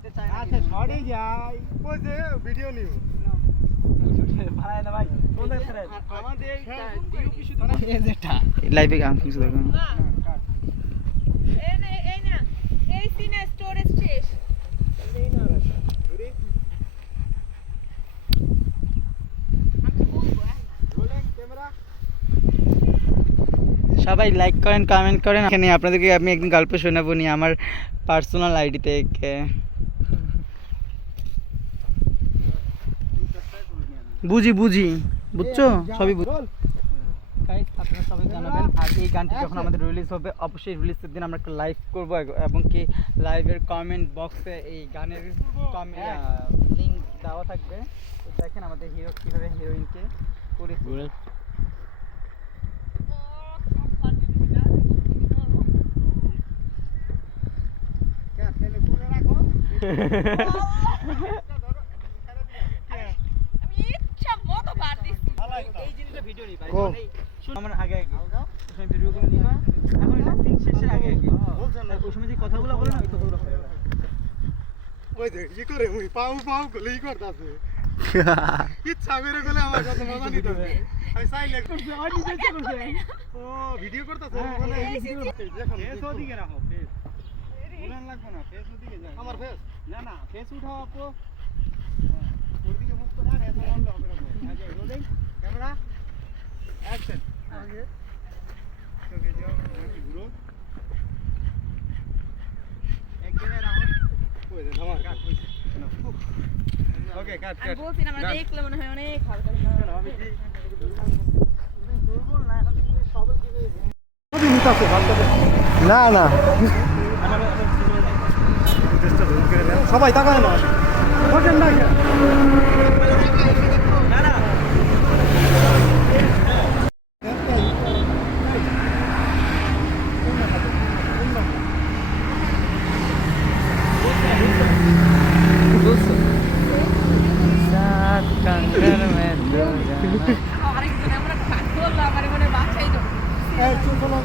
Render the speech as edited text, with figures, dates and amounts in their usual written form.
আচ্ছা সরি যাই ওই যে ভিডিও নিও ভাই না ভাই কোন রে আমাদের দিও কিছু তো এই যেটা লাইভে গান কিছু দেখুন এই না এই সিনে স্টোরেজ শেষ নেই না রে আমি বলবো রোলিং ক্যামেরা সবাই লাইক করেন কমেন্ট করেন এখানে আপনাদেরকে আমি একদিন গল্প শোনাবো নি আমার পার্সোনাল আইডি থেকে বুঝি বুঝছো সবই গাইস আপনারা সবাই জানাবেন আর এই গানটি যখন আমাদের রিলিজ হবে অবশ্যই রিলিজের দিন আমরা একটা লাইভ করব এবং কি লাইভের কমেন্ট বক্সে এই গানের লিংক দেওয়া থাকবে তো দেখেন আমাদের হিরো কিভাবে হিরোইনকে করেছে আমি ইচ্ছা মতো বার দিছি এই জিনিসটা ভিডিও নিবা আমার আগে তুমি ভিডিওগুলো নিবা এখন এটা দিন শেষের আগে বলছেন না ওই সময় যে কথাগুলো বলে না ওই কথাগুলো হবে ওই যে ই করে ওই পাউ গলেই করতাছে ইচ্ছা করে গলে আমার কাছে মজা নিতে হবে আমি সাইলেন্ট করছি আর নিজে করছে ও ভিডিও করতাছে মানে দেখুন ফেস ওদিকে রাখো ফেস উড়ান লাগবে না ফেস ওদিকে যায় আমার ফেস না ফেস উঠাও আপু ওদিকে মুখ করে আর এত বললে হবে না আগে রোলিং ক্যামেরা অ্যাকশন আগে ওকে যাও ঘুরো এক জায়গায় রাখো ওই যে ধামার কাট হইছে ওকে কাট আমি বলছি না আমরা দেখলে মনে হয় অনেক হালকা আমি কি দুর্বল না এখন তুমি সবল দিবে না সবাই তাকায় না ওঠেন না सात कंकर में दो আরেকজন আমরা কাজ করলাম আমার মনে বাঁচাই দাও চলো